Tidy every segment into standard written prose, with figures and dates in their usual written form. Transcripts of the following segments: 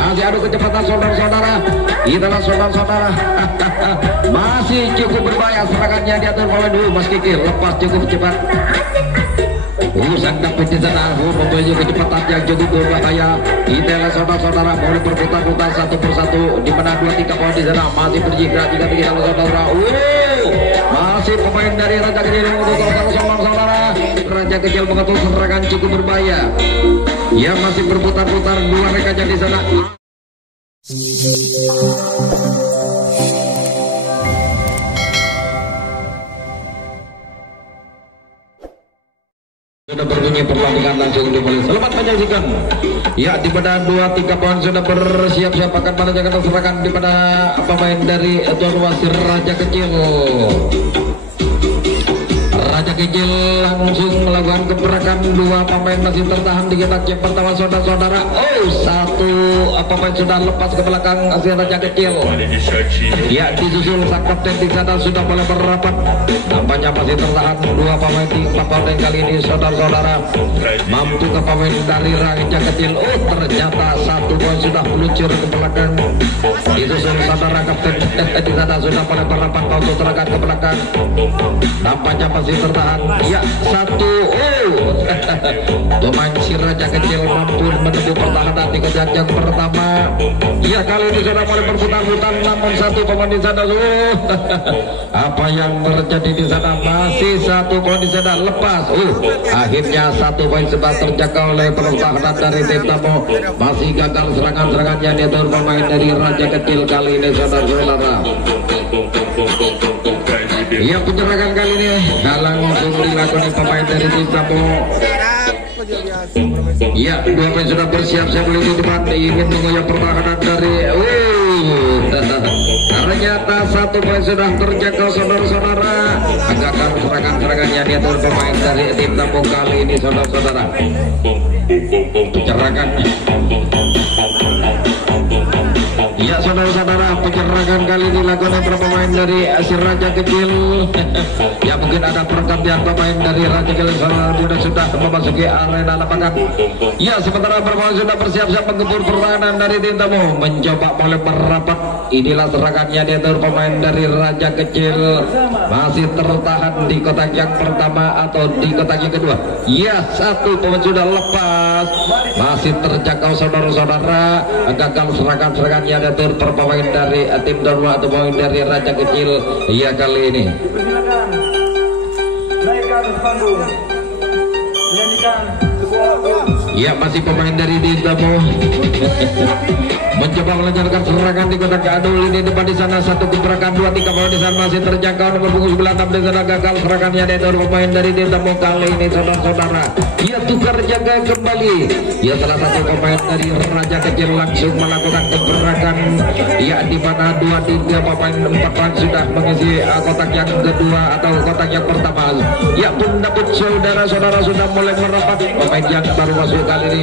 masih adu kecepatan saudara-saudara. Itulah saudara-saudara. Masih cukup berbahaya serangannya diatur pemain Mas Kiki, lepas cukup cepat. Usang dapat di sana, mempunyai kecepatan yang cukup berbahaya. Itulah saudara-saudara, mulai berputar-putar satu persatu. Di mana 2-3 poin di sana masih berjigra jika saudara. Masih pemain dari Raja Kecil untuk saudara-saudara. Raja Kecil mengatur serangan cukup berbahaya. Yang masih berputar-putar dua rekannya di sana. Sudah berbunyi pertandingan langsung dimulai. Selamat menyaksikan. Ya, di pada 2-3 poin sudah bersiap-siap akan menunjukkan serangan di pada pemain dari tuan wasir Raja Kecil. Raja Kecil langsung melakukan gebrakan, dua pemain masih tertahan di kotak yang pertama saudara-saudara. Satu pemain sudah lepas ke belakang asli Raja Kecil. Ya, disusul sang kapten di sana sudah mulai berapat. Nampaknya masih tertahan dua pemain di pemain kali ini saudara-saudara. Mampu ke pemain dari Raja Kecil. Ternyata satu poin sudah meluncur ke belakang. Disusul saudara kapten di sana sudah mulai berapat untuk terangkat ke belakang. Nampaknya masih tertahan. Ya, satu. Pemain si Raja Kecil mampu menembus pertahanan di kotak yang pertama. Ya, kali ini sudah mulai berputar-putar, namun satu pemain di sana. Apa yang terjadi di sana? Masih satu poin di sana lepas. Akhirnya satu poin sudah terjaga oleh pertahanan dari tim tamu. Masih gagal serangan-serangannya diatur pemain dari Raja Kecil kali ini saudara-saudara. Ya, penyerangan kali ini langsung dilakukan pemain dari tim tamu. Ya, dua pemain sudah bersiap-siap menuju depan, ingin mengoyak pertahanan dari ternyata satu poin sudah terjaga saudara-saudara. Gagal serangan-serangannya diatur pemain dari tim tamu kali ini saudara-saudara. Penyerangan. Ya, saudara-saudara, penyerangan kali ini dilakukan oleh pemain dari Asir Raja Kecil. Ya, mungkin ada pergantian pemain dari Raja Kecil sudah memasuki arena lapangan. Ya, sementara pemain sudah bersiap-siap menggempur pertahanan dari tim tamu, mencoba mulai merapat. Inilah serangannya diatur pemain dari Raja Kecil, masih tertahan di kotak yang pertama atau di kotak yang kedua. Ya, satu pemain sudah lepas, masih terjangkau saudara-saudara. Gagal serangan-serangannya diatur pemain dari tim Darwa atau pemain dari Raja Kecil. Ya, kali ini ya, masih pemain dari Dinamo mencoba melancarkan serangan di kotak adul ini depan di sana. Satu gebrakan 2-3 poin di sana masih terjangkau nomor punggung 96 di sana. Gagal serangannya dari pemain dari Dinamo kali ini saudara-saudara. Ya, tukar jaga kembali. Ya, salah satu pemain dari Raja Kecil langsung melakukan gebrakan. Ya, di mana 2-3 pemain 4 poin sudah mengisi kotak yang kedua atau kotak yang pertama. Ya, pun saudara-saudara sudah mulai merapat. Pemain yang baru masuk kali ini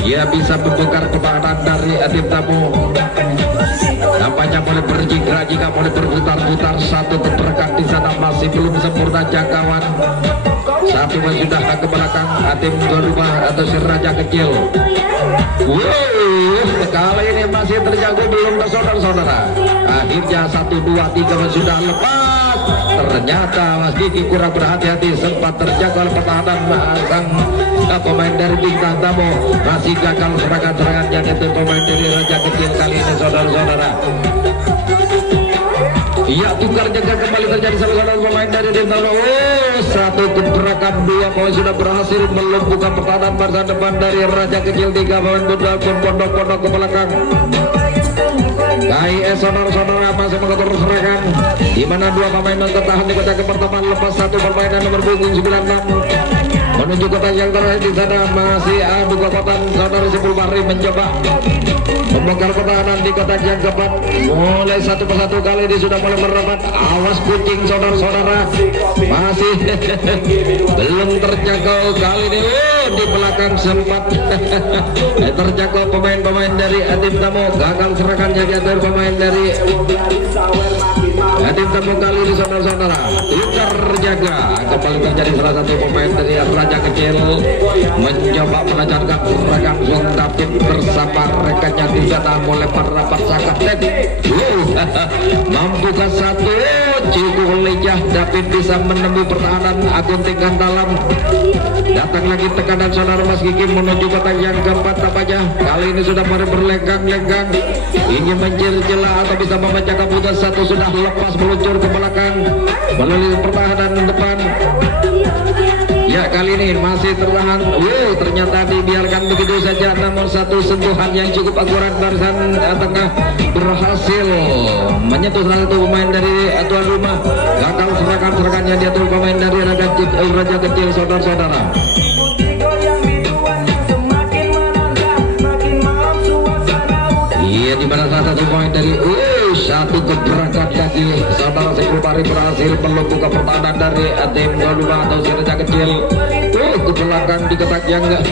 ya bisa membongkar pertahanan dari tim tamu. Nampaknya mulai berjigra jika mulai berputar-putar. Satu gebrakan di sana masih belum sempurna jangkauan. Satu sudah ke belakang tim berubah atau si Raja Kecil. Kali ini masih terjaga belum saudara-saudara. Akhirnya 1, 2, 3 sudah lepas. Ternyata Mas Diki kurang berhati-hati, sempat terjaga oleh pertahanan sang pemain dari bintang tamu. Masih gagal serangan-serangannya itu pemain dari Raja Kecil kali ini saudara-saudara. Iya, tukar jaga kembali terjadi salah satu pemain dari tim tamu. Satu gebrakan 2 poin sudah berhasil melumpuhkan pertahanan masa depan dari Raja Kecil. 3 pemain berbeda pondok-pondok ke belakang. KIS saudara-saudara masih mengatur serangan, di mana 2 pemain tertahan di kotak pertama. Lepas satu permainan nomor punggung 96 menuju kotak yang terakhir di sana. Masih adu kekuatan saudara Sipul Bahri mencoba membongkar pertahanan di kotak yang keempat. Mulai satu persatu kali ini sudah mulai merapat. Awas kucing saudara-saudara, masih belum terjangkau kali ini. di belakang sempat terjangkau pemain-pemain dari tim tamu. Gagal serangannya diatur pemain dari tim tamu kali ini saudara-saudara. Terjaga kembali terjadi salah satu pemain dari Raja Kecil mencoba melancarkan serangan Zon David bersama rekannya di sana melempar rapat sangat mampukah satu cukup licah David bisa menemui pertahanan Aguntingkan dalam. Datang lagi tekanan saudara Mas Kiki menuju kotak yang keempat tampaknya kali ini sudah mulai berlenggang-lenggang ingin mencari celah atau bisa memecahkan putus. Satu sudah lepas meluncur ke belakang melalui pertahanan depan. Ya kali ini masih tertahan. Ternyata dibiarkan begitu saja. Namun satu sentuhan yang cukup akurat barisan tengah berhasil menyentuh salah satu pemain dari tuan rumah. Gagal serangan-serangannya diatur pemain dari Raja Kecil saudara-saudara. Iya, di mana salah satu poin dari satu gebrakan kaki saudara Sekupari berhasil melumpuhkan pertahanan dari tim Goluma atau si Raja Kecil. Ke belakang di kotak yang enggak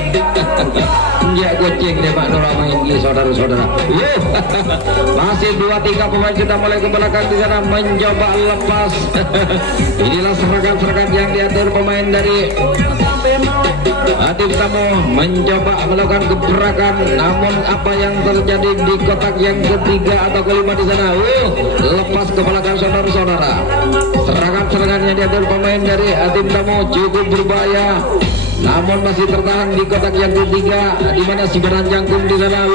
ya goceng deh Pak Nora main saudara-saudara. Masih 2-3 pemain sudah mulai ke belakang di sana mencoba lepas. Inilah serangan-serangan yang diatur pemain dari tim tamu mencoba melakukan gebrakan. Namun apa yang terjadi di kotak yang ketiga atau kelima di sana lepas ke belakang saudara-saudara. Serangan-serangan yang diatur pemain dari tim tamu cukup berbahaya. Namun masih tertahan di kotak yang ketiga di mana si Beranjangkum di sana.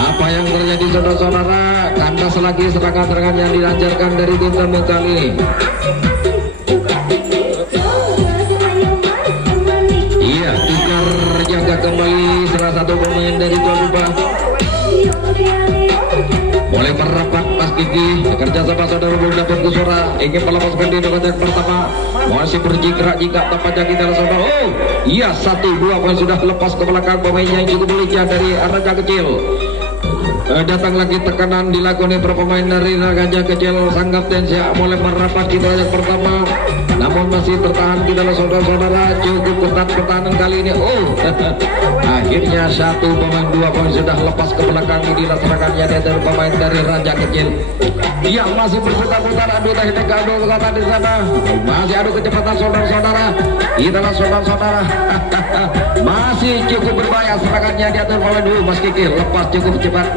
Apa yang terjadi saudara-saudara? Kandas lagi serangan-serangan yang dilancarkan dari tim tamu kali ini. Iya, Tikar jaga kembali salah satu pemain dari tuan rumah. Mulai merapat Mas Kiki kerja sama saudara belum dapat kusura ingin melepaskan di kotak pertama. Masih berjingkrak-jingkrak tampaknya kita saudara. Iya 1-2 poin sudah lepas ke belakang pemainnya yang cukup licah dari Raja Kecil. Datang lagi tekanan dilakoni pemain dari Raja Kecil. Sanggap dan siap mulai merapat di kotak pertama. Namun masih tertahan kita saudara-saudara. Cukup ketat pertahanan kali ini. Akhirnya 1 pemain 2 poin sudah lepas ke belakang. Inilah serangannya dari pemain dari Raja Kecil yang masih berputar-putar. Adu teknik adu kota di sana. Masih adu kecepatan saudara-saudara. Inilah saudara-saudara. Masih cukup berbahaya serangannya diatur pemain dulu Mas Kiki. Lepas cukup cepat.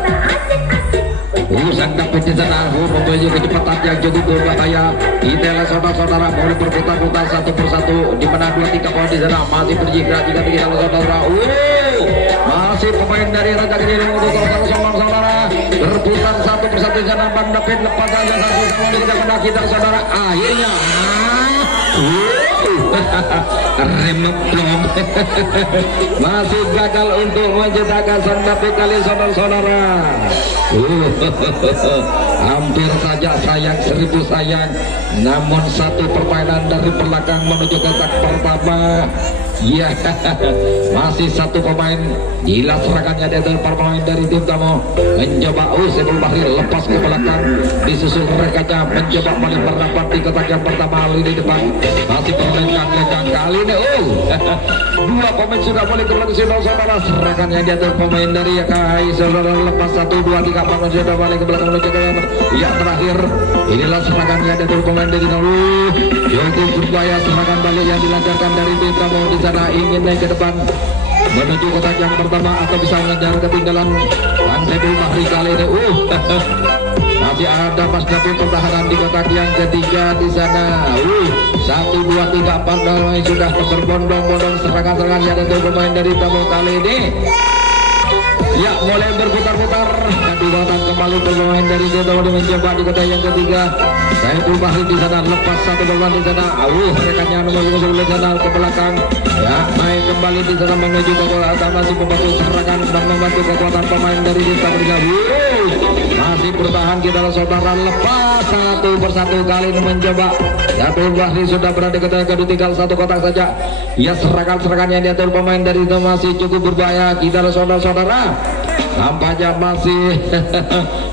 Sang David di sana mempunyai kecepatan yang cukup berbahaya. Inilah saudara-saudara mulai berputar-putar satu persatu di mana 2-3 poin di sana masih berjingkrak-jingkrak kita saudara. Masih pemain dari Raja Kecil untuk saudara-saudara berputar satu persatu di sana. Bang David lepas saja satu sama kita saudara. Akhirnya remeplom masih gagal untuk menciptakan Sang David kali saudara-saudara. Hampir saja sayang 1000 sayang. Namun satu permainan dari belakang menuju kotak pertama. Iya, masih 1 pemain. Gila serangannya dari para pemain dari tim tamu mencoba sebelum Bahri lepas ke belakang disusul mereka mencoba melempar rapat di kotak yang pertama di depan. Masih berlenggang-lenggang kali ini. 2 pemain sudah mulai kembali saudara. Serangannya diatur pemain dari KAI saudara lepas 1, 2, 3 pemain sudah balik ke belakang menuju ke yang terakhir. Inilah serangannya diatur pemain dari dulu. Yaitu berbahaya serangan balik yang dilancarkan dari tim tamu di sana ingin naik ke depan menuju kotak yang pertama atau bisa mengejar ketinggalan Sebelum Bahri kali ini. Masih ada Mas David pertahanan di kotak yang ketiga di sana. 1, 2, 3, 4 sudah berbondong-bondong serangan-serangan yang ada pemain dari tamu kali ini. Ya, mulai berputar-putar dan dilakukan kembali pemain dari Dewa mencoba di kotak yang ketiga. Sebelum Bahri di sana lepas 1 pemain di sana. Rekannya nomor 10 di sana ke belakang. Ya, naik kembali di sana menuju ke kotak masih membantu serangan dan membantu kekuatan pemain dari Dewa. Masih bertahan kita saudara lepas 1 persatu kali ini mencoba. Sebelum Bahri sudah berada di kotak kedua tinggal 1 kotak saja. Ya, serangan-serangan yang diatur pemain dari itu masih cukup berbahaya kita saudara-saudara. Nampaknya masih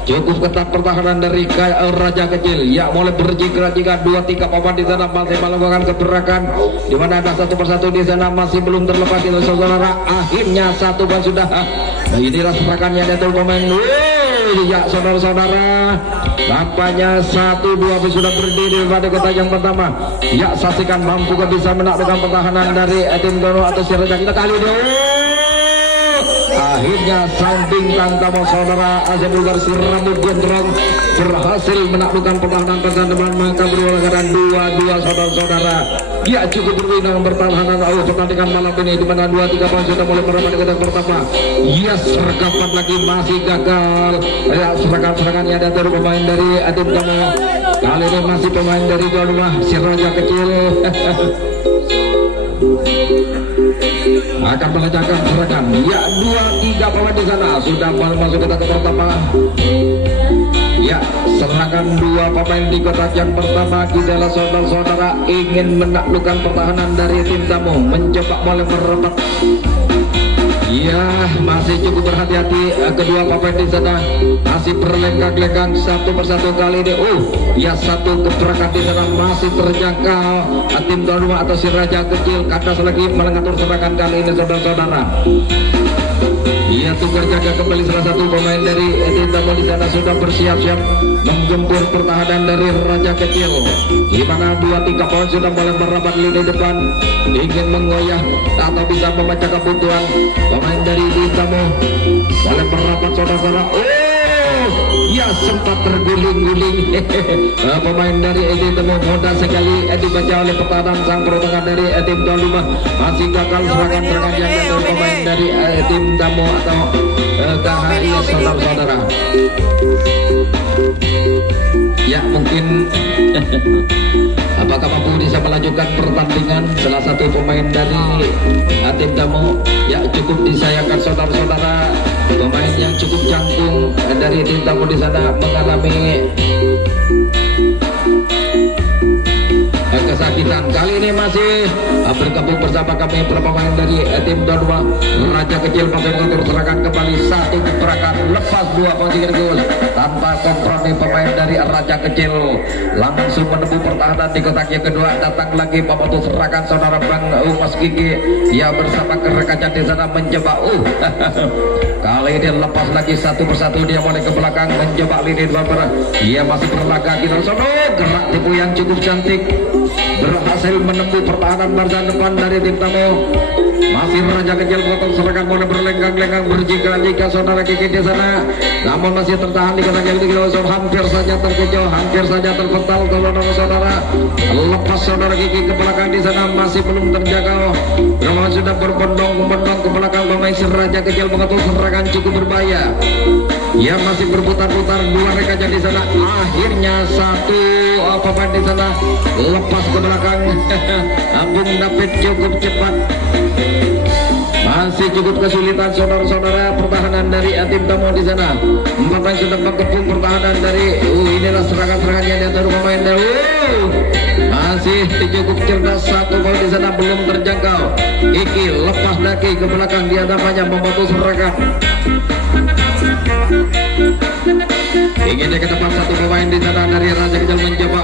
cukup ketat pertahanan dari Raja Kecil. Ya, mulai berjigra jika 2-3 papan di sana masih melakukan gebrakan, di mana ada satu persatu di sana masih belum terlepas itu saudara. Akhirnya satu ban sudah. Nah, inilah serangannya dari pemain. Ya saudara-saudara, nampaknya 1-2 sudah berdiri pada kota yang pertama. Ya, saksikan mampu bisa menaklukkan pertahanan dari tim Dono atau si Raja kita kali ini. Akhirnya samping tangkap saudara Asia Bulgar si rambut gondrong berhasil menaklukkan pertahanan teman, maka berulang keadaan 2-2 saudara-saudara. Ya, cukup berwinang pertahanan pertandingan malam ini, di mana 2-3 poin sudah mulai berada di kotak pertama. Ya, sergapan lagi masih gagal. Ya, serangan-serangannya ada dari pemain dari tim Dono. Kali ini masih pemain dari tuan rumah si Raja Kecil. Akan melancarkan serangan. Ya, 2-3 pemain di sana sudah masuk ke kotak pertama. Ya, serangan 2 pemain di kotak yang pertama. Kita saudara-saudara ingin menaklukkan pertahanan dari tim tamu, mencoba mulai merebut. Ya, masih cukup berhati-hati. Kedua pemain di sana masih berlenggang-lenggang satu persatu kali ini. Ya, satu gebrakan di sana masih terjangkau tim tuan rumah atau si Raja Kecil. Kandas lagi mengatur serangan kali ini saudara-saudara. Ya, tukar jaga kembali salah satu pemain dari tim tamu di sana sudah bersiap-siap menggempur pertahanan dari Raja Kecil, di mana 2-3 poin sudah mulai merapat lini depan, ingin mengoyah atau bisa membaca kebutuhan pemain dari tim tamu mulai merapat saudara-saudara. Ya, sempat terguling-guling pemain dari tim tamu, mudah sekali dibaca oleh pertahanan sang pertahanan dari tim tuan rumah. Masih gagal serangan-serangan yang dari pemain dari tim tamu atau KHI saudara-saudara. Ya, mungkin apakah mampu bisa melanjutkan pertandingan salah satu pemain dari tim tamu. Ya, cukup disayangkan saudara-saudara, pemain yang cukup jangkung dari tim tamu di sana mengalami kesakitan. Kali ini masih bergabung bersama kami pemain dari tim Donwa. Raja Kecil masih mengatur serangan kembali, satu gebrakan lepas 2 poin gol tanpa kompromi. Pemain dari Raja Kecil langsung menembus pertahanan di kotak yang kedua. Datang lagi memutus serangan saudara Bang Mas Kiki. Ia bersama rekannya di sana mencoba kali ini lepas lagi satu persatu, dia mulai ke belakang mencoba lini bumper. Ia masih berlaga kita saudara, gerak tipu yang cukup cantik berhasil menembus pertahanan barzan depan dari tim tamu. Masih Raja Kecil potong serangan mulai berlenggang-lenggang berjika-jika saudara Kiki di sana, namun masih tertahan di kotak yang ketiga. Hampir saja terkecoh, hampir saja terpental saudara-saudara. Lepas saudara Kiki ke belakang di sana masih belum terjangkau. Namun sudah berbondong-bondong ke belakang pemain Raja Kecil mengatur serangan cukup berbahaya. Ia masih berputar-putar 2 rekannya di sana. Akhirnya satu pemain di sana lepas ke belakang. Bung David cukup cepat, masih cukup kesulitan saudara-saudara pertahanan dari tim tamu di sana. Pemain sudah mengepung pertahanan dari inilah serangan-serangan yang diatur pemain dari masih cukup cerdas, satu poin di sana belum terjangkau. Iki lepas daki ke belakang, dia namanya membantu serangan. Ingin ke depan satu pemain di sana dari Raja Kecil mencoba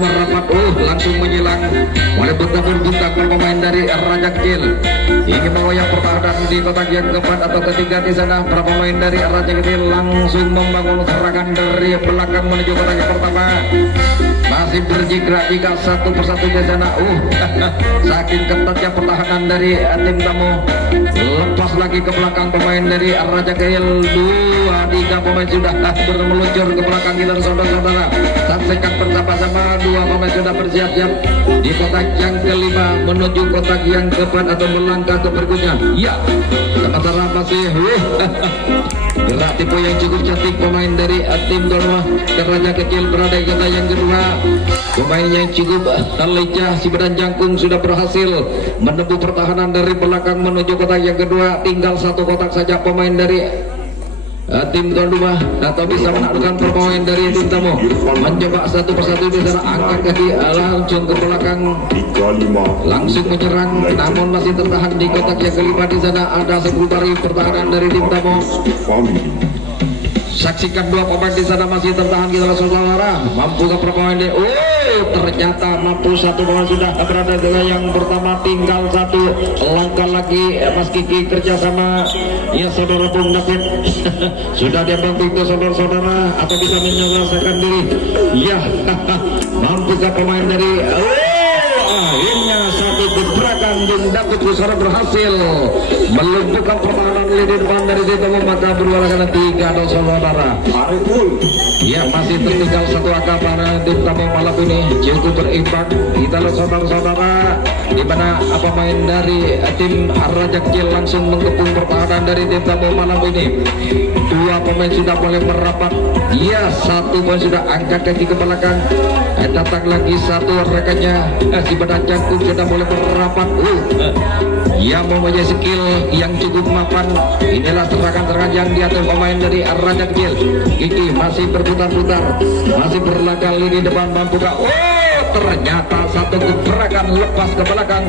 merapat, langsung menyilang oleh bentang-bentang pemain dari Raja Kecil. Ingin mengoyak pertahanan di kotak yang keempat atau ketiga di sana. Para pemain dari Raja Kecil langsung membangun serangan dari belakang menuju kotak yang pertama. Masih berjigra jika satu persatu di sana. Saking ketatnya pertahanan dari tim tamu. Lepas lagi ke belakang pemain dari Raja Kecil. 2-3 pemain sudah meluncur ke belakang kita saudara-saudara. Saksikan bersama-sama 2 pemain sudah bersiap-siap di kotak yang kelima menuju kotak yang keempat atau melangkah ke berikutnya. Ya, sementara masih gerak tipe yang cukup cantik pemain dari tim Donwa dan Raja Kecil berada di kotak yang kedua. Pemain yang cukup lincah si badan jangkung sudah berhasil menembus pertahanan dari belakang menuju kotak yang kedua. Tinggal satu kotak saja pemain dari tim tuan rumah atau bisa menaklukkan pemain dari tim tamu. Mencoba satu persatu di sana, angkat kaki langsung ke belakang, langsung menyerang, namun masih tertahan di kotak yang kelima. Di sana ada 10 kali pertahanan dari tim tamu. Saksikan dua pemain di sana masih tertahan, kita langsung saudara. Mampu ke pemain dia. Ternyata mampu satu pemain sudah berada di yang pertama, tinggal satu langkah lagi. Mas Kiki kerjasama ya saudara Bung David. Sudah dia bantu itu saudara-saudara atau bisa menyelesaikan diri. Ya, mampu ke pemain dari akhirnya satu gebrakan Bung David Kusara berhasil melumpuhkan pertahanan lini depan dari situ, maka berwalakan 3-0 saudara. Ya, masih tertinggal satu angka pada tim tamu malam ini cukup berimbang. Kita lihat saudara-saudara di mana pemain dari tim Raja Kecil langsung mengepung pertahanan dari tim tamu malam ini. Dua pemain sudah mulai merapat. Ya, satu pemain sudah angkat kaki ke belakang. Datang lagi satu rekannya si badan jangkung sudah mulai merapat. Ya, mempunyai skill yang cukup mapan. Inilah serangan-serangan yang diatur pemain dari Raja Kecil. Kiki masih berputar-putar, masih berlagak lini depan, mampu gak? Ternyata satu gebrakan lepas ke belakang.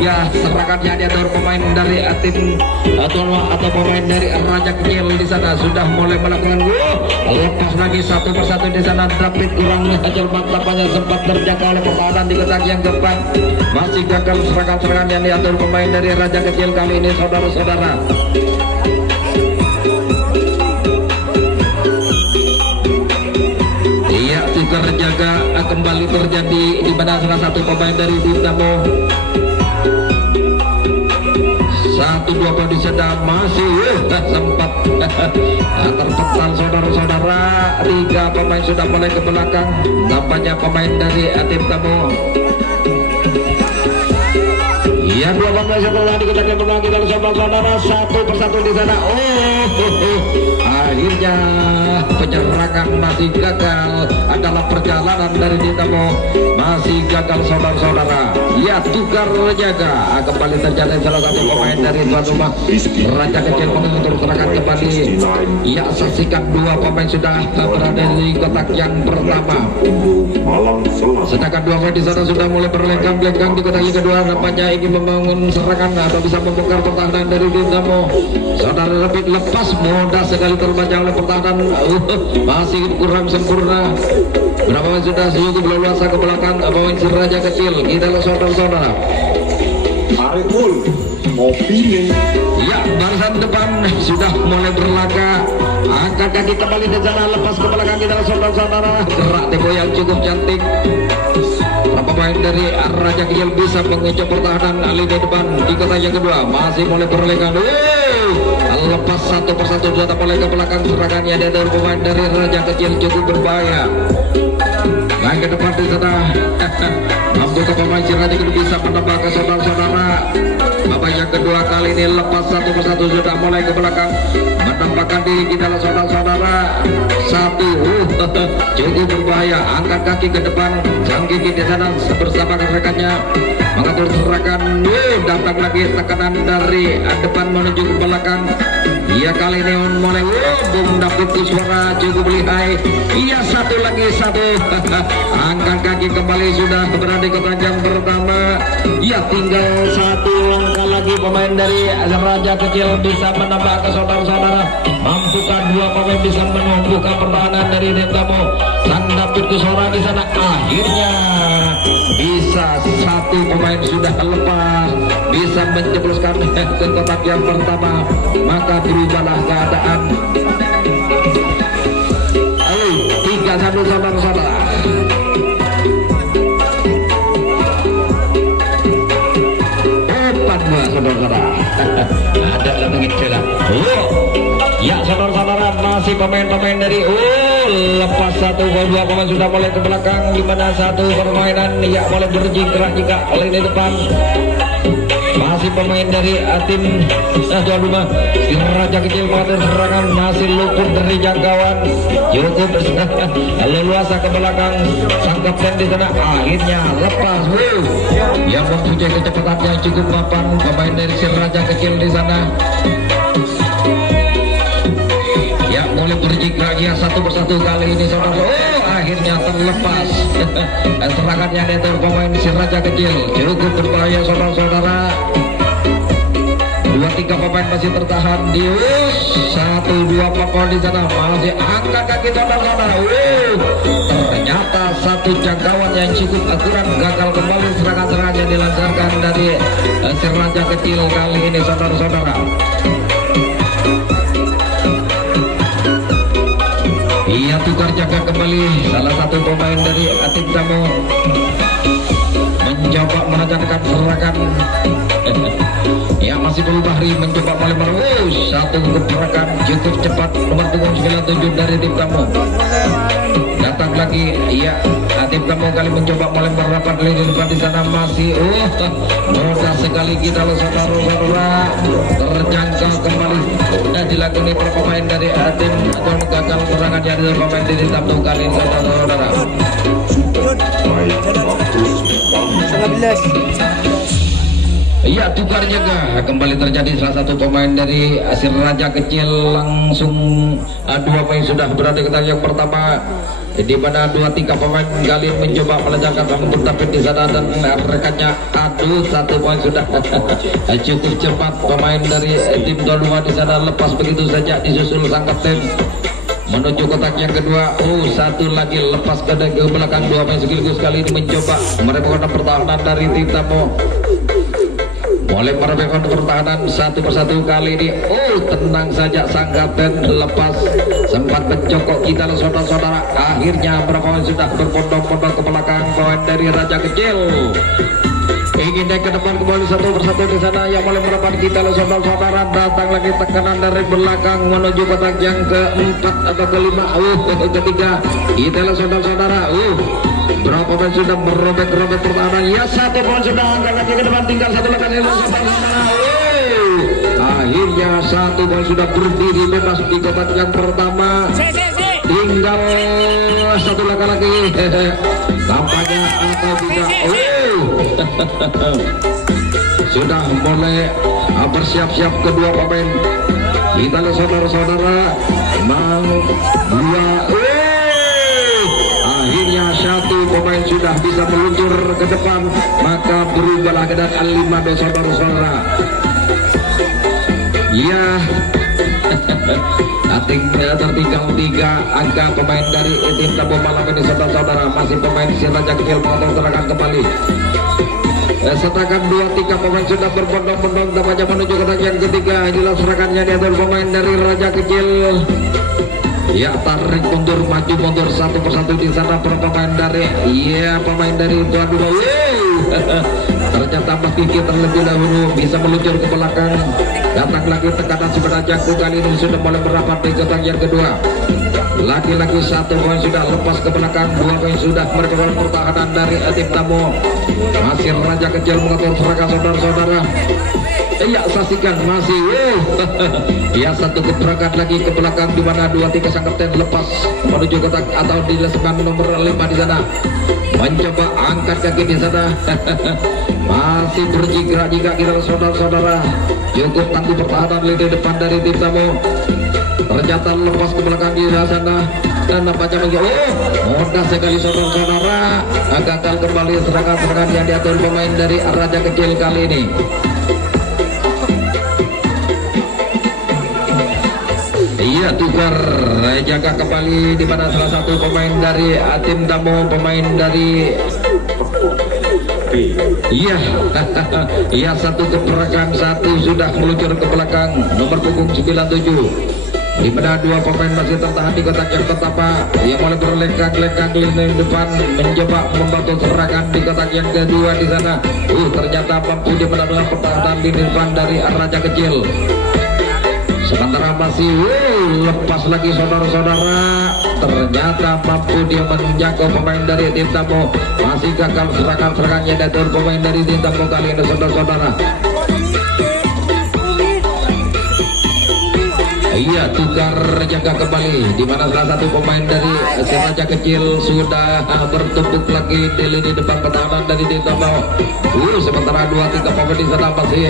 Ya, serangannya diatur pemain dari tim atau pemain dari Raja Kecil di sana sudah mulai melakukan lepas lagi satu persatu di sana. David kurang hajar mantapannya, sempat terjaga oleh pertahanan di kotak yang keempat. Masih gagal serangan-serangan yang diatur pemain dari Raja Kecil kali ini saudara-saudara. Terjaga kembali terjadi di mana salah satu pemain dari Dinamo. 1-2 di sana masih sempat terpetal saudara-saudara. 3 pemain sudah mulai ke belakang, nampaknya pemain dari tim tamu. Ya, 2 pemain setelah dikejar lagi dari saudara-saudara, satu persatu di sana. Akhirnya penyerangan masih gagal. Adalah perjalanan dari Dinamo masih gagal saudara-saudara. Ya, tukar jaga kembali terjadi salah satu pemain dari tuan rumah Raja Kecil mengatur serangan kembali. Ya, saksikan 2 pemain sudah berada di kotak yang pertama. Sedangkan 2 pemain di sana sudah mulai berlenggang-lenggang di kotak yang kedua. Nampaknya ingin membangun serangan atau bisa membongkar pertahanan dari Dinamo. Saudara lebih lepas, mudah sekali terbaca oleh pertahanan. Masih kurang sempurna. Berapa pemain sudah cukup leluasa ke belakang pemain si Raja Kecil. Kita lihat saudara-saudara. Ya, barisan depan sudah mulai berlaga. Angkat kaki kembali di sana, lepas ke belakang. Kita lihat saudara-saudara. Gerak tempo yang cukup cantik. Pemain dari Raja Kecil bisa mengucap pertahanan lini depan di kotak yang kedua. Masih mulai berlenggang. Lepas satu persatu sudah mulai ke belakang serangannya dari pemain dari Raja Kecil cukup berbahaya. Main ke depan di sana. Mampu ke pemain Raja Kecil bisa menambah ke saudara-saudara. Babak yang kedua kali ini lepas satu persatu sudah mulai ke belakang, menambahkan diri kita saudara-saudara. Satu cukup berbahaya. Angkat kaki ke depan, Jangki di sana bersama rekannya mengatur serangan. Datang lagi tekanan dari depan menuju ke belakang. Iya, kali ini mulai Bung David Kuswara cukup lihai. Iya, satu lagi satu. Angkat kaki kembali sudah berada di kotak yang pertama. Iya, tinggal satu langkah lagi pemain dari Raja Kecil bisa menambah ke saudara-saudara. Mampukah 2 pemain bisa menumbuhkan pertahanan dari Dinamo. Sang David Kuswara di sana akhirnya bisa satu pemain sudah lepas, bisa menjebloskan ke kotak yang pertama, maka berubahlah keadaan. Ayo, 3-1 saudara-saudara. Saudara-saudara, ada lebih kecil. Ya, saudara-saudara, masih pemain-pemain dari lepas 1-2 pemain sudah mulai ke belakang. Di mana satu permainan ya mulai berjingkrak jika lini depan. Masih pemain dari tim tuan rumah Raja Kecil mengatur serangan, masih luput dari jangkauan, cukup leluasa ke belakang. Sang kapten di sana akhirnya lepas. Yang mempunyai kecepatan yang cukup mapan pemain dari Raja Kecil di sana. Ya, ya satu persatu kali ini saudara. Oh akhirnya terlepas serangannya dari pemain si Raja Kecil, cukup berbahaya saudara-saudara. 2-3 pemain masih tertahan di 1-2 pemain di sana masih angkat kaki saudara-saudara. Ternyata satu jangkauan yang cukup akurat gagal kembali serangan-serangan yang dilancarkan dari si Raja Kecil kali ini saudara-saudara. Ia tukar jaga kembali salah satu pemain dari tim tamu mencoba merencanakan serangan. Ya masih Bahri mencoba melempar satu gebrakan cukup cepat nomor punggung 97 dari tim tamu. Datang lagi ya tim tamu kali mencoba melempar rapat di depan di sana masih mudah sekali kita saudara-saudara terjangkau kembali dan dilakukan para pemain dari tim atau gagal serangan dari pemain di tim tamu kali ini saudara-saudara. Iya tukar jaga kembali terjadi salah satu pemain dari si Raja Kecil langsung 2 pemain sudah berada di yang pertama di mana 2-3 pemain kali mencoba melancarkan rambut tapi di sana dan rekannya satu poin sudah cukup cepat pemain dari tim 22 di sana lepas begitu saja disusul sang kapten menuju kotak yang kedua. Satu lagi lepas ke belakang 2 pemain sekaligus kali ini mencoba merepotkan pertahanan dari tim tamu. Oleh para pemain pertahanan satu persatu kali ini tenang saja sang kapten lepas sempat mencokok kita saudara-saudara. Akhirnya para pemain sudah berbondong-bondong ke belakang pemain dari Raja Kecil ingin naik ke depan kembali satu persatu di sana yang mulai merapat kita saudara-saudara. Datang lagi tekanan dari belakang menuju kotak yang keempat atau kelima ketiga kita saudara-saudara. Berapa pemain sudah merobek-robek pertahanan ya satu pemain sudah angkat lagi ke depan tinggal satu lekang akhirnya satu pemain sudah berdiri bebas di kotak yang pertama tinggal satu lekang lagi tampaknya atau tidak sudah mulai bersiap-siap kedua pemain kita saudara-saudara mau dua akhirnya satu pemain sudah bisa meluncur ke depan maka berubahlah keadaan 5 saudara-saudara. Ya tertinggal 3 angka pemain dari tim tamu malam ini saudara-saudara. Masih pemain si Raja Kecil mengontrol serangan kembali. Sedangkan 2-3 pemain sudah berbondong-bondong tampaknya menuju kotak yang ketiga. Jelas serangannya diatur pemain dari Raja Kecil. Ya tarik mundur maju mundur satu persatu di sana pemain dari pemain dari tuan dua. Ternyata Mas terlebih dahulu bisa meluncur ke belakang. Datang lagi tekanan sebenarnya kali ini sudah mulai merapat di kotak yang kedua. Lagi-lagi satu poin sudah lepas ke belakang, 2 poin sudah merupakan pertahanan dari tim tamu. Masih Raja Kecil mengatur serangan saudara-saudara. Iya saksikan masih ya satu gebrakan lagi ke belakang di mana 2-3 sang kapten lepas menuju kotak atau di lesepan nomor 5 di sana mencoba angkat kaki di sana. Masih berjigra jika kita saudara-saudara cukup tangguh pertahanan lini depan dari tim tamu. Ternyata lepas ke belakang di sana dan nampaknya mudah sekali saudara-saudara gagal kembali serangan-serangan yang diatur pemain dari Raja Kecil kali ini. Iya tukar jaga kembali di mana salah satu pemain dari tim tamu pemain dari iya satu ke belakang, satu sudah meluncur ke belakang nomor punggung 97 di mana 2 pemain masih tertahan di kotak yang pertama yang mulai berlengkang-lengkang lini depan mencoba membantu serangan di kotak yang kedua di sana. Ternyata mampu di mana dengan pertahanan lini depan dari Raja Kecil. Sementara masih lepas lagi saudara-saudara. Ternyata mampu dia menjangkau pemain dari tim tamu. Masih gagal serangan-serangannya dari pemain dari tim tamu kali ini saudara-saudara. Iya, tukar jaga kembali, di mana salah satu pemain dari si Raja Kecil sudah bertumpuk lagi di lini depan pertahanan dari tim Tambau. Sementara 2-3 pemain di sana masih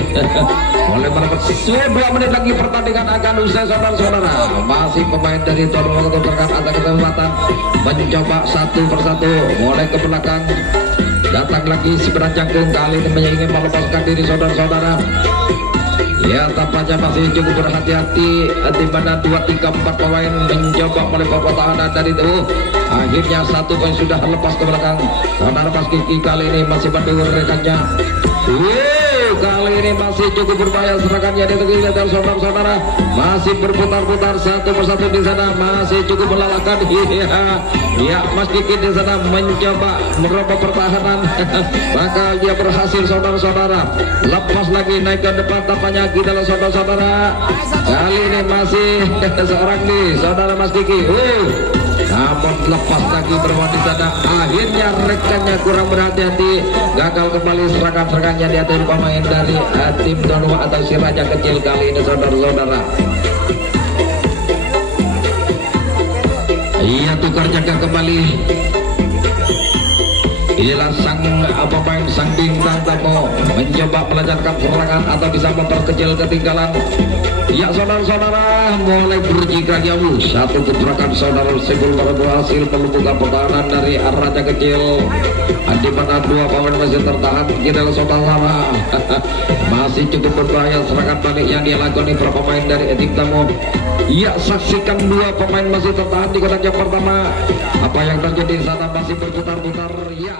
oleh merebut 2 menit lagi pertandingan akan usai, saudara-saudara. Masih pemain dari Tambau terkait ada kesempatan mencoba satu persatu mulai ke belakang. Datang lagi si Beranjangkung, kali ini ingin melepaskan diri, saudara-saudara. Ya, tampaknya masih cukup berhati-hati di mana 2-3-4 pemain mencoba melempar pertahanan dari itu. Akhirnya 1 poin sudah lepas ke belakang. Saudara Mas Kiki kali ini masih mendengar rekannya. Kali ini masih cukup berbahaya serangannya di tepi dan saudara-saudara masih berputar-putar satu persatu di sana, masih cukup melelahkan. Ya, Mas Kiki di sana mencoba merubah pertahanan. Maka dia berhasil, saudara-saudara. Lepas lagi naik ke depan tampaknya kita saudara-saudara. Kali ini masih seorang nih saudara Mas Kiki. Namun lepas lagi bermain di sana. Akhirnya rekannya kurang berhati-hati, gagal kembali serangan-serangannya di atas pemain dari tim Donua atau si Raja Kecil kali ini, saudara-saudara. Iya, tukar jaga kembali. Inilah sang pemain sang bintang Tamu mencoba melancarkan serangan atau bisa memperkecil ketinggalan. Ya, saudara-saudara, mulai berjika jauh satu gebrakan saudara sebelum berhasil melumpuhkan pertahanan dari Raja Kecil. Di mana 2 pemain masih tertahan, kita saudara. Masih cukup berbahaya serangan balik yang dilakukan para pemain dari tim Tamu. Ya, saksikan 2 pemain masih tertahan di kotak yang pertama. Apa yang terjadi di sana masih berputar-putar. Ya.